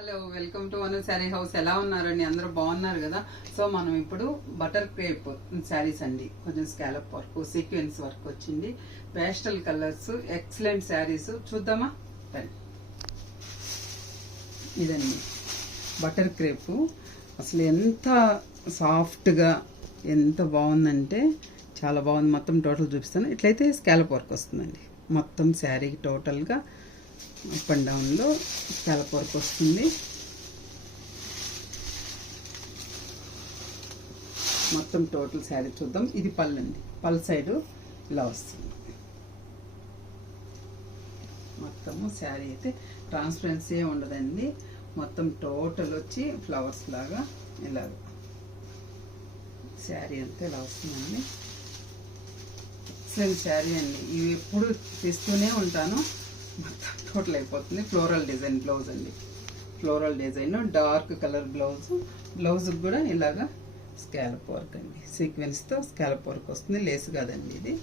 Hello, welcome to Anu sari house. ఎలా ఉన్నారండి? అందరూ బాగున్నారు కదా? సో మనం ఇప్పుడు బటర్ క్రేప్ శారీస్ అండి, కొంచెం స్కాలప్ వర్క్, సీక్వెన్స్ వర్క్ వచ్చింది, పేస్టల్ కలర్స్, ఎక్సలెంట్ శారీస్ చూద్దామా? ఇదండి బటర్ క్రేప్. అసలు ఎంత సాఫ్ట్గా ఎంత బాగుందంటే చాలా బాగుంది. మొత్తం టోటల్ చూపిస్తాను. ఇట్లయితే స్కాలప్ వర్క్ వస్తుందండి. మొత్తం శారీ టోటల్గా అప్ అండ్ డౌన్లో స్కాలప్ వర్క్ వస్తుంది. మొత్తం టోటల్ శారీ చూద్దాం. ఇది పళ్ళు అండి. పళ్ళు సైడు ఇలా వస్తుంది. మొత్తము శారీ అయితే ట్రాన్స్పరెన్సీ ఉండదండి. మొత్తం టోటల్ వచ్చి ఫ్లవర్స్ లాగా ఇలాగ శారీ అంతా ఇలా వస్తుందండి. ఎక్సలెంట్ శారీ అండి. ఇవి ఎప్పుడు తెస్తూనే ఉంటాను. మొత్తం టోటల్ అయిపోతుంది. ఫ్లోరల్ డిజైన్ బ్లౌజ్ అండి. Floral design, dark colour blouse. బ్లౌజ్కి కూడా ఇలాగా స్కాలప్ వర్క్ అండి. సీక్వెన్స్తో స్కాలప్ వర్క్ వస్తుంది. లేస్ కాదండి ఇది.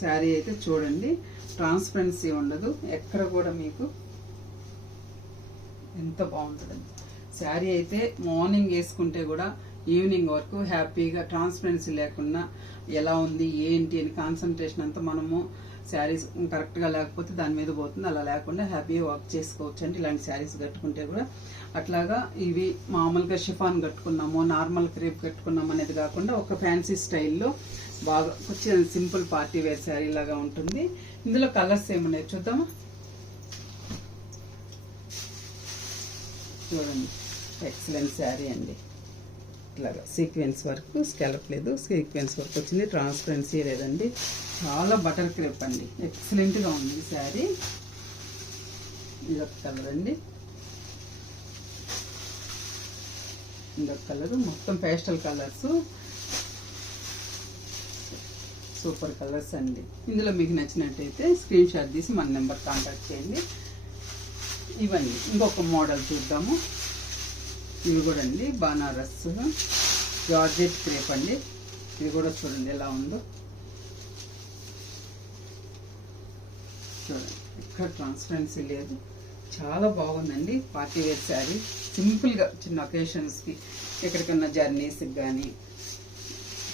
శారీ అయితే చూడండి, ట్రాన్స్పరెన్సీ ఉండదు ఎక్కడ కూడా. మీకు ఎంత బాగుంటుందండి శారీ అయితే. మార్నింగ్ వేసుకుంటే కూడా ఈవినింగ్ వరకు హ్యాపీగా, ట్రాన్స్పరెన్సీ లేకుండా ఎలా ఉంది ఏంటి అని కాన్సన్ట్రేషన్ అంతా మనము శారీస్ కరెక్ట్గా లేకపోతే దాని మీద పోతుంది. అలా లేకుండా హ్యాపీగా వర్క్ చేసుకోవచ్చు అండి ఇలాంటి శారీస్ కట్టుకుంటే కూడా. అట్లాగా ఇవి మామూలుగా షిఫాన్ కట్టుకున్నాము, నార్మల్ క్రేప్ కట్టుకున్నాము అనేది కాకుండా ఒక ఫ్యాన్సీ స్టైల్లో బాగా కొంచెం సింపుల్ పార్టీ వేర్ శారీ లాగా ఉంటుంది. ఇందులో కలర్స్ ఏమున్నాయి చూద్దామా? చూడండి, ఎక్సలెంట్ శారీ అండి. ఇట్లాగా సీక్వెన్స్ వర్క్, స్కాలప్ లేదు, సీక్వెన్స్ వర్క్ వచ్చింది. ట్రాన్స్పరెన్సీ లేదండి. చాలా బటర్ క్రేప్ అండి. ఎక్సలెంట్గా ఉంది ఈ శారీ. ఇదొక కలర్ అండి. ఇదొక కలర్. మొత్తం పేస్టల్ కలర్స్, సూపర్ కలర్స్ అండి. ఇందులో మీకు నచ్చినట్టయితే స్క్రీన్ షాట్ తీసి మన నెంబర్ కాంటాక్ట్ చేయండి. ఇవన్నీ ఇంకొక మోడల్ చూద్దాము. ఇవి కూడా అండి బనారస్ జార్జెట్ క్రేప్ అండి. ఇది కూడా చూడండి ఎలా ఉందో. చూడండి, ఎక్కడ ట్రాన్స్పరెన్సీ లేదు. చాలా బాగుందండి. Party wear sari. సింపుల్గా చిన్న ఒకేషన్స్కి, ఎక్కడికన్నా జర్నీస్కి కానీ,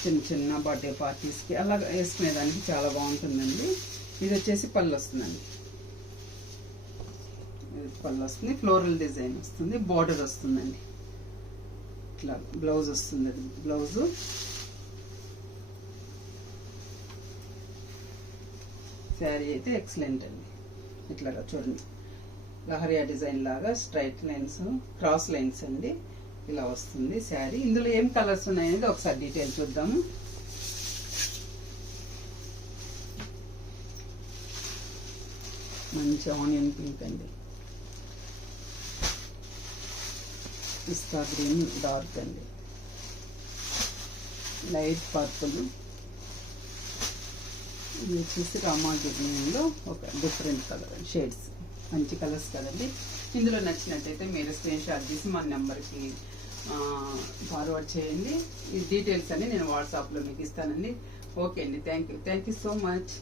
చిన్న చిన్న బర్త్డే పార్టీస్కి అలా వేసుకునేదానికి చాలా బాగుంటుందండి. ఇది వచ్చేసి పళ్ళు వస్తుందండి. పళ్ళు వస్తుంది, ఫ్లోరల్ డిజైన్ వస్తుంది, బార్డర్ వస్తుందండి. ఇట్లా బ్లౌజ్ వస్తుంది. అది బ్లౌజు. శారీ అయితే ఎక్సలెంట్ అండి. ఇట్లాగా చూడండి, లహరియా డిజైన్ లాగా స్ట్రైట్ లైన్స్, క్రాస్ లైన్స్ అండి. ఇలా వస్తుంది శారీ. ఇందులో ఏం కలర్స్ ఉన్నాయనేది ఒకసారి డీటెయిల్ చూద్దాము. మంచి ఆనియన్ పింక్ అండి, పిస్తా గ్రీన్ డార్క్ అండి, లైట్ పర్పుల్, ఇది వచ్చేసి రామా గ్రీన్లో ఒక డిఫరెంట్ కలర్ షేడ్స్. మంచి కలర్స్ కదండి. ఇందులో నచ్చినట్టయితే మీరు స్క్రీన్ షాట్ తీసి మన నెంబర్కి ఫార్వర్డ్ చేయండి. ఈ డీటెయిల్స్ అన్ని నేను వాట్సాప్లో మీకు ఇస్తానండి. ఓకే అండి, థ్యాంక్ యూ సో మచ్.